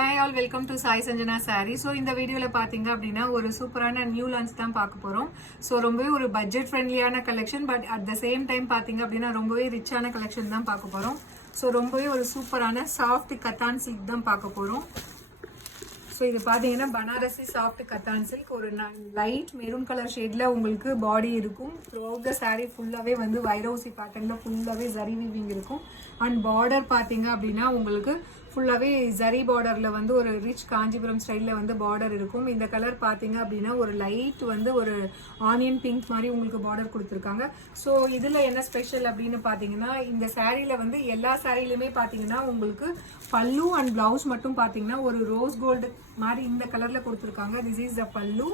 Hi all, welcome to Sai Sanjana Saree. So இந்த வீடியோல பாத்தீங்க அப்படின்னா ஒரு சூப்பரான நியூ லான்ச் தான் பார்க்க போறோம். ஸோ ரொம்பவே ஒரு பட்ஜெட் ஃப்ரெண்ட்லியான collection, but at the same time பாத்தீங்க அப்படின்னா ரொம்பவே ரிச்சான கலெக்ஷன் தான் பார்க்க போறோம். ஸோ ரொம்பவே ஒரு சூப்பரான சாஃப்ட் கத்தான் சில்க் தான் பார்க்க போறோம். ஸோ இது பார்த்தீங்கன்னா பனாரசி சாஃப்ட் கத்தான் சில்க், ஒரு லைட் மெரூன் கலர் ஷேட்ல உங்களுக்கு பாடி இருக்கும். த்ரூ அவுட் த சாரீ ஃபுல்லாகவே வந்து வைரோசி பேட்டர்ன்ல ஃபுல்லாகவே ஜரி வீவிங் இருக்கும். அண்ட் பார்டர் பார்த்தீங்க அப்படின்னா உங்களுக்கு ஃபுல்லாகவே ஜரி பார்டரில் வந்து ஒரு ரிச் காஞ்சிபுரம் ஸ்டைலில் வந்து பார்டர் இருக்கும். இந்த கலர் பார்த்தீங்க அப்படின்னா ஒரு லைட் வந்து ஒரு ஆனியன் பிங்க் மாதிரி உங்களுக்கு பார்டர் கொடுத்துருக்காங்க. ஸோ இதில் என்ன ஸ்பெஷல் அப்படின்னு பார்த்தீங்கன்னா இந்த சாரியில் வந்து எல்லா சாரிலையுமே பார்த்தீங்கன்னா உங்களுக்கு பல்லு அண்ட் பிளவுஸ் மட்டும் பார்த்தீங்கன்னா ஒரு ரோஸ் கோல்டு மாதிரி இந்த கலரில் கொடுத்துருக்காங்க. This is the pallu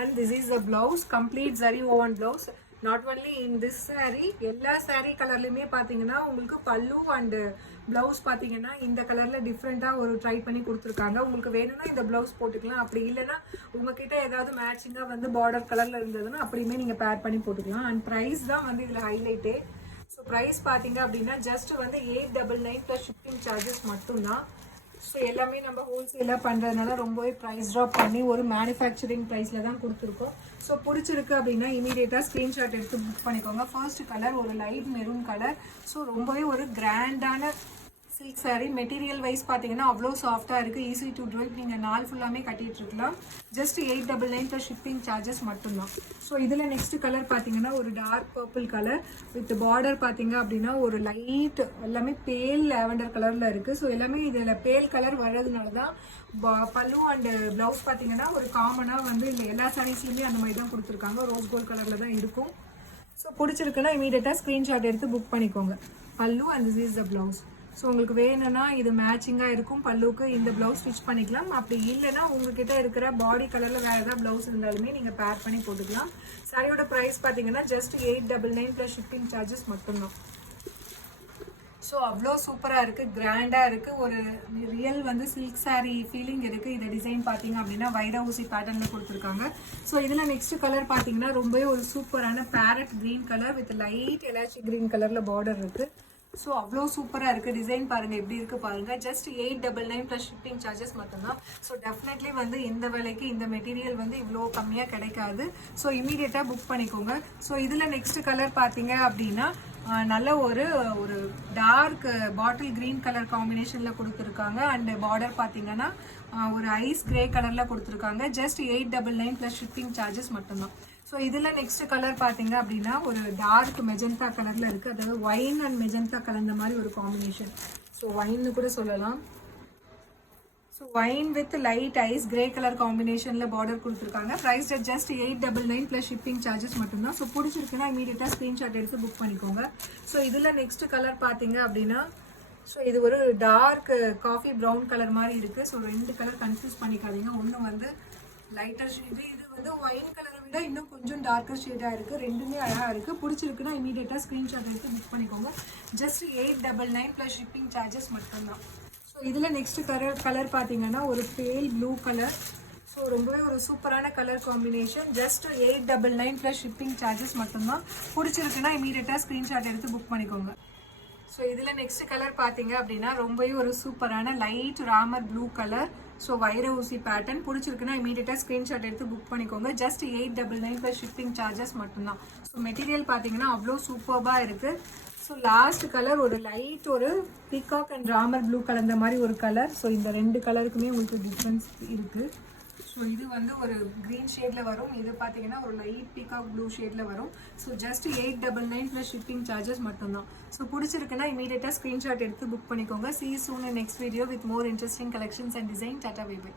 and this is the blouse, complete zari woven blouse. Not only in this sari, எல்லா சாரீ கலர்லையுமே பார்த்தீங்கன்னா உங்களுக்கு பல்லு அண்டு பிளவுஸ் பார்த்தீங்கன்னா இந்த கலரில் டிஃப்ரெண்ட்டாக ஒரு ட்ரை பண்ணி கொடுத்துருக்காங்க. உங்களுக்கு வேணும்னா இந்த பிளவுஸ் போட்டுக்கலாம், அப்படி இல்லைன்னா உங்ககிட்ட ஏதாவது மேட்சிங்காக வந்து பார்டர் கலரில் இருந்ததுன்னா அப்படியுமே நீங்கள் பேர் பண்ணி போட்டுக்கலாம். அண்ட் ப்ரைஸ் தான் வந்து இதில் ஹைலைட்டே. ஸோ ப்ரைஸ் பார்த்தீங்க அப்படின்னா ஜஸ்ட் வந்து 899 ப்ளஸ் ஷிப்பிங் சார்ஜஸ் மட்டும்தான். ஸோ எல்லாமே நம்ம ஹோல்சேலாக பண்ணுறதுனால ரொம்பவே ப்ரைஸ் ட்ராப் பண்ணி ஒரு மேனுஃபேக்சரிங் ப்ரைஸில் தான் கொடுத்துருக்கோம். ஸோ பிடிச்சிருக்கு அப்படின்னா இமீடியட்டாக ஸ்க்ரீன்ஷாட் எடுத்து புக் பண்ணிக்கோங்க. ஃபர்ஸ்ட் கலர் ஒரு லைட் மெரூன் கலர். ஸோ ரொம்பவே ஒரு கிராண்டான சில்க் சாரீ. மெட்டீரியல் வைஸ் பார்த்தீங்கன்னா அவ்வளோ சாஃப்டாக இருக்குது, ஈஸி டு டுவெல், நீங்கள் நாள் ஃபுல்லாமே கட்டிகிட்டு இருக்கலாம். ஜஸ்ட் 899 ப்ளஸ் ஷிப்பிங் சார்ஜஸ் மட்டும்தான். ஸோ இதில் நெக்ஸ்ட் கலர் பார்த்தீங்கன்னா ஒரு dark purple colour with border பார்த்தீங்க அப்படின்னா ஒரு லைட் எல்லாமே பேல் லாவெண்டர் கலரில் இருக்குது. ஸோ எல்லாமே இதில் பேல் கலர் வர்றதுனால தான் பல்லு அண்டு ப்ளவுஸ் பார்த்தீங்கன்னா ஒரு காமனாக வந்து இல்லை எல்லா சாரீஸ்லையுமே அந்த மாதிரி தான் கொடுத்துருக்காங்க, ரோஸ் கோல்ட் கலரில் தான் இருக்கும். ஸோ பிடிச்சிருக்குன்னா இமீடியட்டாக ஸ்க்ரீன்ஷாட் எடுத்து புக் பண்ணிக்கோங்க. பல்லு and this is the blouse. So உங்களுக்கு வேணும்னா இது மேட்சிங்காக இருக்கும், பல்லுக்கு இந்த ப்ளவுஸ் ஸ்டிச் பண்ணிக்கலாம். அப்படி இல்லைன்னா உங்ககிட்ட இருக்கிற பாடி கலரில் வேறு ஏதாவது ப்ளவுஸ் இருந்தாலுமே நீங்கள் பேர் பண்ணி போட்டுக்கலாம். சாரியோட ப்ரைஸ் பார்த்தீங்கன்னா ஜஸ்ட் 899 ப்ளஸ் ஷிப்பிங் சார்ஜஸ் மட்டும்தான். ஸோ அவ்வளோ சூப்பராக இருக்குது, கிராண்டாக இருக்குது, ஒரு ரியல் வந்து சில்க் சாரீ ஃபீலிங் இருக்குது. இந்த டிசைன் பார்த்தீங்க அப்படின்னா வைர ஊசி பேட்டர்னில் கொடுத்துருக்காங்க. ஸோ இதில் நெக்ஸ்ட் கலர் பார்த்தீங்கன்னா ரொம்பவே ஒரு சூப்பரான farad green colour with light elaichi green கலரில் பார்டர் இருக்குது. ஸோ அவ்வளோ சூப்பராக இருக்குது, டிசைன் பாருங்கள் எப்படி இருக்குது பாருங்கள். ஜஸ்ட் 899 ப்ளஸ் ஷிப்பிங் சார்ஜஸ் மட்டும்தான். ஸோ டெஃபினெட்லி வந்து இந்த விலைக்கு இந்த மெட்டீரியல் வந்து இவ்வளோ கம்மியாக கிடைக்காது. ஸோ இமீடியட்டாக புக் பண்ணிக்கோங்க. ஸோ இதில் நெக்ஸ்ட் கலர் பார்த்தீங்க அப்படின்னா நல்ல ஒரு டார்க் பாட்டில் க்ரீன் கலர் காம்பினேஷனில் கொடுத்துருக்காங்க. அண்ட் பார்டர் பார்த்தீங்கன்னா ஒரு ஐஸ் கிரே கலரில் கொடுத்துருக்காங்க. ஜஸ்ட் 899 ப்ளஸ் ஷிப்பிங் சார்ஜஸ் மட்டும்தான். ஸோ இதில் நெக்ஸ்ட் கலர் பார்த்தீங்க அப்படின்னா ஒரு டார்க் மெஜந்தா கலரில் இருக்குது, அதாவது ஒயின் அண்ட் மெஜந்தா கலந்த மாதிரி ஒரு காம்பினேஷன். ஸோ ஒயின்னு கூட சொல்லலாம். So wine with light ice grey colour காம்பினேஷனில் பார்டர் கொடுத்துருக்காங்க. Price just 899 plus shipping charges மட்டும்தான். ஸோ பிடிச்சிருக்குன்னா இமீடியட்டாக ஸ்க்ரீன்ஷாட் எடுத்து புக் பண்ணிக்கோங்க. ஸோ இதில் நெக்ஸ்ட் கலர் பார்த்தீங்க அப்படின்னா ஸோ இது ஒரு டார்க் காஃபி ப்ரௌன் கலர் மாதிரி இருக்குது. ஸோ ரெண்டு கலர் கன்ஃபியூஸ் பண்ணிக்காதீங்க. ஒன்று வந்து லைட்டர் ஷேடு, இது வந்து ஒயின் கலரை விட இன்னும் கொஞ்சம் டார்க்கர் ஷேடாக இருக்குது. ரெண்டுமே அழகாக இருக்குது. பிடிச்சிருக்குன்னா இமீடியட்டாக ஸ்க்ரீன்ஷாட் எடுத்து புக் பண்ணிக்கோங்க. ஜஸ்ட் 899 ப்ளஸ் ஷிப்பிங் சார்ஜஸ் மட்டும்தான். ஸோ இதில் நெக்ஸ்ட் கலர் பார்த்தீங்கன்னா ஒரு பேல் ப்ளூ கலர். ஸோ ரொம்பவே ஒரு சூப்பரான colour combination. Just 899 plus shipping charges மட்டும்தான். பிடிச்சிருக்குன்னா இமீடியட்டாக ஸ்க்ரீன்ஷாட் எடுத்து புக் பண்ணிக்கோங்க. ஸோ இதில் நெக்ஸ்ட் கலர் பார்த்தீங்க அப்படின்னா ரொம்பவே ஒரு சூப்பரான light Ramar blue colour. So வைர ஊசி பேட்டர்ன். பிடிச்சிருக்குன்னா இமீடியட்டாக ஸ்க்ரீன்ஷாட் எடுத்து புக் பண்ணிக்கோங்க. ஜஸ்ட் 899 ப்ளஸ் ஷிப்பிங் சார்ஜஸ் மட்டும்தான். ஸோ மெட்டீரியல் பார்த்தீங்கன்னா அவ்வளோ சூப்பராக இருக்குது. ஸோ லாஸ்ட் கலர் ஒரு லைட் ஒரு பீகாக் அண்ட் ராமர் ப்ளூ கலந்த மாதிரி ஒரு கலர். ஸோ இந்த ரெண்டு கலருக்குமே உங்களுக்கு டிஃப்ரென்ஸ் இருக்குது. ஸோ இது வந்து ஒரு க்ரீன் ஷேடில் வரும், இது பார்த்தீங்கன்னா ஒரு லைட் பீகாக் ப்ளூ ஷேடில் வரும். So just 899 plus shipping charges மட்டும்தான். ஸோ பிடிச்சிருக்குன்னா இமீடியட்டாக ஸ்க்ரீன்ஷாட் எடுத்து புக் பண்ணிக்கோங்க. See you soon in next video with more interesting collections and design. Tata, bye bye.